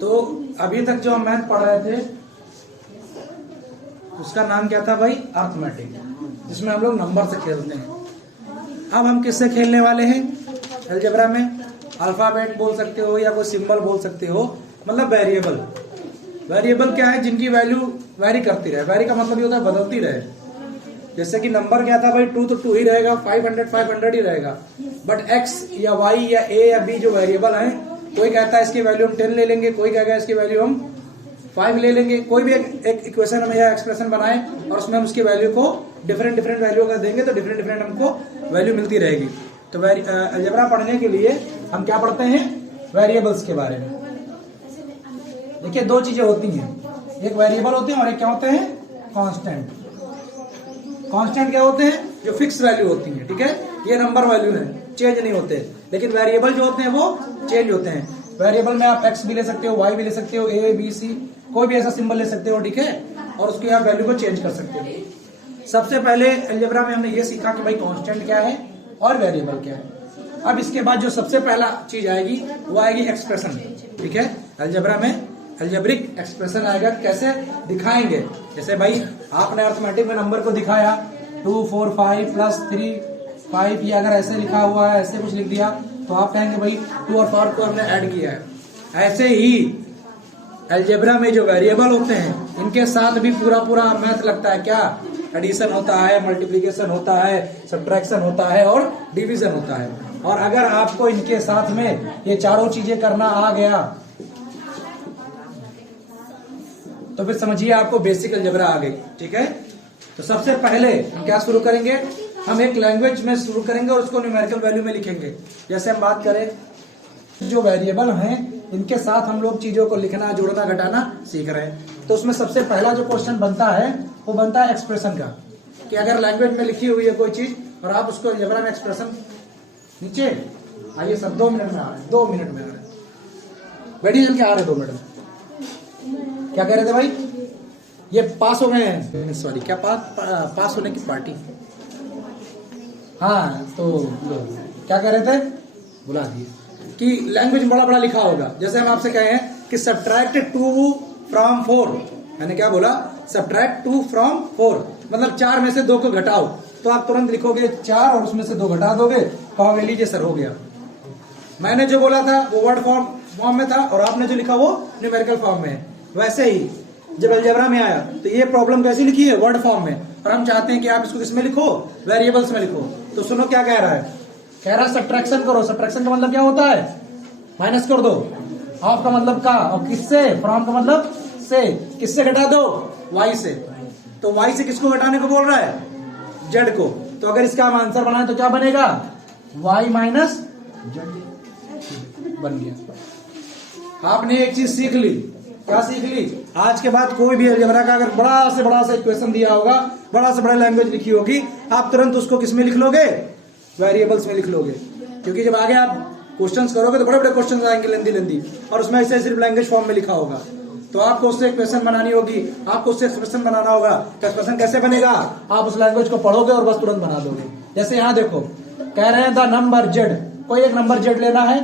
तो अभी तक जो हम मैथ पढ़ रहे थे उसका नाम क्या था भाई? अर्थमेटिक, जिसमें हम लोग नंबर से खेलते हैं। अब हम किससे खेलने वाले हैं? अलजेब्रा में अल्फाबेट बोल सकते हो या कोई सिंबल बोल सकते हो, मतलब वेरिएबल। वेरिएबल क्या है? जिनकी वैल्यू वैरी करती रहे। वैरी का मतलब ये होता है बदलती रहे। जैसे कि नंबर क्या था भाई? 2 तो 2 ही रहेगा, 500 ही रहेगा। बट x या y या a या b जो वेरिएबल है, कोई कहता है इसकी वैल्यू हम 10 ले लेंगे, कोई कहेगा इसकी वैल्यू हम 5 ले लेंगे। कोई भी एक इक्वेशन हम या एक्सप्रेशन बनाए और उसमें हम उसकी वैल्यू को डिफरेंट वैल्यू अगर देंगे तो डिफरेंट हमको वैल्यू मिलती रहेगी। तो अलजेब्रा पढ़ने के लिए हम क्या पढ़ते हैं? वेरिएबल्स के बारे में। देखिए, दो चीजें होती हैं, एक वेरिएबल होते हैं और एक क्या होते हैं? कांस्टेंट। कांस्टेंट क्या होते हैं? जो फिक्स वैल्यू होती है, ठीक है, ये नंबर वैल्यू है, चेंज नहीं होते। लेकिन वेरिएबल जो होते हैं वो चेंज होते हैं। वेरिएबल में आप x भी ले सकते हो, y भी ले सकते हो, a b c कोई भी ऐसा सिंबल ले सकते हो, ठीक है, और उसकी आप वैल्यू को चेंज कर सकते हो। सबसे पहले अलजेब्रा में हमने ये सीखा कि भाई कांस्टेंट क्या है और वेरिएबल क्या है। अब इसके बाद जो सबसे पहला चीज आएगी वो आएगी एक्सप्रेशन, ठीक है। अलजेब्रा में अलजेब्रिक एक्सप्रेशन आएगा। कैसे दिखाएंगे? जैसे भाई आपने अर्थमेटिक में नंबर को दिखाया 2 4 5 प्लस 3 5, या अगर ऐसे लिखा हुआ है, ऐसे कुछ लिख दिया, तो आप कहेंगे भाई 2 और 4 को हमने ऐड किया है। ऐसे ही अलजेब्रा में जो वेरिएबल होते हैं इनके साथ भी पूरा मैथ लगता है। क्या? एडिशन होता है, मल्टीप्लिकेशन होता है, सब्ट्रैक्शन होता है और डिवीजन होता है। और अगर आपको इनके साथ में ये चारों चीजें करना आ गया तो फिर समझिए आपको बेसिक अलजेब्रा आ गई, ठीक है। तो सबसे पहले हम क्या शुरू करेंगे? हम एक लैंग्वेज में शुरू करेंगे और उसको न्यूमेरिकल वैल्यू में लिखेंगे। जैसे हम बात करें, जो वेरिएबल हैं इनके साथ हम लोग चीजों को लिखना, जोड़ना, घटाना सीख रहे हैं। तो उसमें सबसे पहला जो क्वेश्चन बनता है वो बनता है एक्सप्रेशन का, कि अगर लैंग्वेज में लिखी हुई है कोई चीज और आप उसको अलजेब्रा में एक्सप्रेशन नीचे आइए सर, 2 मिनट में आ रहे हैं, 2 मिनट में आ रहे हैं, बैठिए चल के आ रहे हैं 2 मिनट में। क्या कह रहे थे भाई? ये पास हो गए हैं, सॉरी, क्या पास होने की पार्टी। हाँ, तो क्या कह रहे थे? बुला दिए कि लैंग्वेज में बड़ा लिखा होगा। जैसे हम आपसे कहे हैं कि सब्ट्रैक्ट 2 फ्रॉम 4, मैंने क्या बोला? सब्ट्रैक्ट 2 फ्रॉम 4, मतलब 4 में से 2 को घटाओ, तो आप तुरंत लिखोगे 4 और उसमें से 2 घटा दोगे, कहोगे लीजिए सर हो गया। मैंने जो बोला था वो वर्ड फॉर्म में था और आपने जो लिखा वो न्यूमेरिकल फॉर्म में है। वैसे ही जब अलजेब्रा में आया तो ये प्रॉब्लम कैसी लिखी है? वर्ड फॉर्म में, और हम चाहते हैं कि आप इसको किसमें लिखो? वेरिएबल्स में लिखो। तो सुनो क्या कह रहा है? कह रहा है सब्ट्रैक्शन करो। सब्ट्रैक्शन का मतलब क्या होता है? माइनस कर दो। ऑफ का मतलब का, और किससे? फ्रॉम का मतलब से। किससे घटा दो? y से। तो y से किसको घटाने को बोल रहा है? z को। तो अगर इसका हम आंसर बनाए तो क्या बनेगा? y माइनस z बन गया। आपने एक चीज सीख ली। क्या सीख ली? आज के बाद कोई भी अलजेब्रा का अगर बड़ा से बड़ा इक्वेशन दिया होगा, बड़ा से बड़ा लैंग्वेज लिखी होगी, आप तुरंत उसको किस में लिख लोगे? वेरिएबल्स में लिख लोगे। क्योंकि जब आगे आप क्वेश्चंस करोगे तो बड़े क्वेश्चंस आएंगे लेंदी, और उसमें ऐसे सिर्फ लैंग्वेज फॉर्म में लिखा होगा। तो आपको उससे इक्वेशन बनानी होगी, आपको उससे एक्सप्रेशन बनाना होगा। तो एक्सप्रेशन कैसे बनेगा? आप उस लैंग्वेज को पढ़ोगे और बस तुरंत बना दोगे। जैसे यहाँ देखो, कह रहे हैं द नंबर z, कोई एक नंबर z लेना है,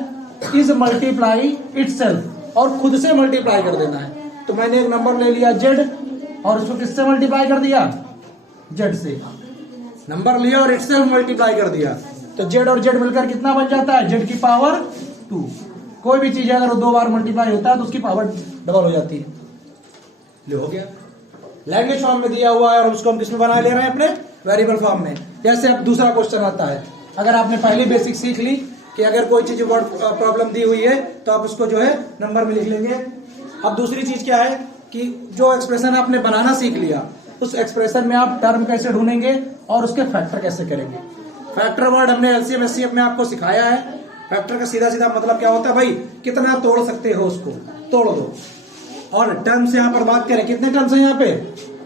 इज मल्टीप्लाई इटसेल्फ, और खुद से मल्टीप्लाई कर देना है। तो मैंने एक नंबर ले लिया z और उसको किससे मल्टीप्लाई कर दिया? z से। नंबर लिया और इटसेल्फ मल्टीप्लाई कर दिया, तो z और z मिलकर कितना बन जाता है? z की पावर 2। कोई भी चीज अगर 2 बार मल्टीप्लाई होता है तो उसकी पावर डबल हो जाती है। ले हो गया। लैंग्वेज फॉर्म में दिया हुआ है और उसको हम किसमें बना ले रहे हैं? अपने वेरिएबल फॉर्म में। जैसे अब दूसरा क्वेश्चन आता है, अगर आपने पहली बेसिक सीख ली कि अगर कोई चीज वर्ड प्रॉब्लम दी हुई है तो आप उसको जो है नंबर में लिख लेंगे। अब दूसरी चीज क्या है कि जो एक्सप्रेशन आपने बनाना सीख लिया, उस एक्सप्रेशन में आप टर्म कैसे ढूंढेंगे और उसके फैक्टर कैसे करेंगे। फैक्टर वर्ड हमने एलसीएम एचसीएफ में आपको सिखाया है। फैक्टर का सीधा मतलब क्या होता है भाई? कितना तोड़ सकते हो उसको, तोड़ दो। और टर्म से यहाँ पर बात करें, कितने टर्म्स हैं यहाँ पे?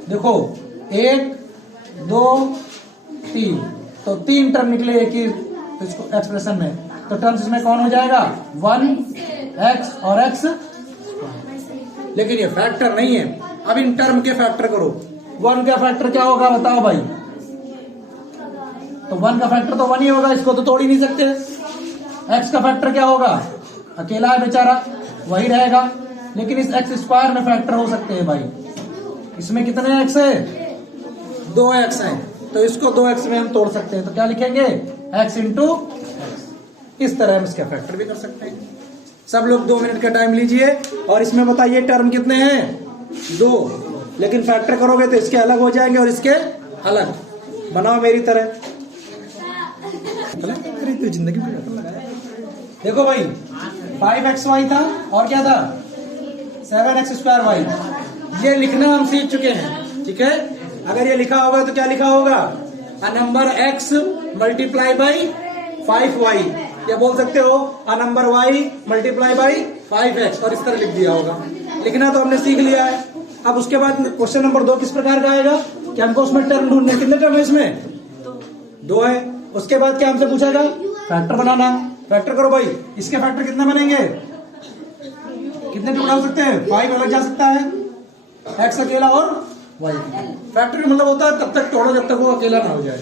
देखो 1 2 3, तो 3 टर्म निकले एक ही एक्सप्रेशन में। तो टर्म्स इसमें कौन हो जाएगा? 1x और x। लेकिन ये फैक्टर नहीं है। अब इन टर्म के फैक्टर करो। 1 का फैक्टर क्या होगा बताओ भाई? तो 1 का फैक्टर तो 1 ही होगा, इसको तो तोड़ ही नहीं सकते। x का फैक्टर क्या होगा? अकेला है बेचारा, वही रहेगा। लेकिन इस एक्स स्क्वायर में फैक्टर हो सकते हैं भाई। इसमें कितने एक्स है? 2 एक्स है, तो इसको 2 एक्स में हम तोड़ सकते हैं। तो क्या लिखेंगे? X into x. इस तरह हम इसका फैक्टर भी कर सकते हैं। सब लोग 2 मिनट का टाइम लीजिए और इसमें बताइए टर्म कितने हैं? 2। लेकिन फैक्टर करोगे तो इसके अलग हो जाएंगे और इसके अलग। बनाओ मेरी तरह। तो जिंदगी में देखो भाई, 5xy था और क्या था? 7x²y। ये लिखना हम सीख चुके हैं, ठीक है। अगर ये लिखा होगा तो क्या लिखा होगा? A number x multiply by 5y। या बोल सकते हो a number y multiply by 5x, और इस तरह लिख दिया होगा। लिखना तो हमने सीख लिया है। अब उसके बाद क्वेश्चन नंबर 2 किस प्रकार का आएगा कि हमको उसमें टर्म ढूंढने। कितने टर्म है इसमें? 2 है। उसके बाद क्या हमसे पूछेगा? फैक्टर बनाना। फैक्टर करो भाई। इसके फैक्टर कितने बनेंगे? कितने टुकड़ा हो सकते हैं? 5 अलग जा सकता है, x अकेला और y। फैक्टर का मतलब होता है तब तक तोड़ो जब तक वो अकेला ना हो जाए।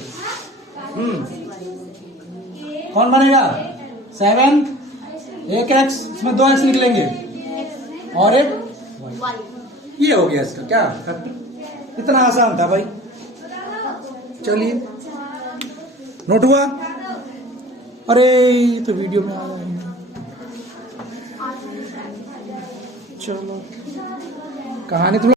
कौन बनेगा? 7, एक x, इसमें 2 x निकलेंगे और एक y। ये हो गया इसका क्या फैक्टर। इतना आसान था भाई। चलिए, नोट हुआ? अरे तो वीडियो में आ रहा है। चलो, कहानी तुम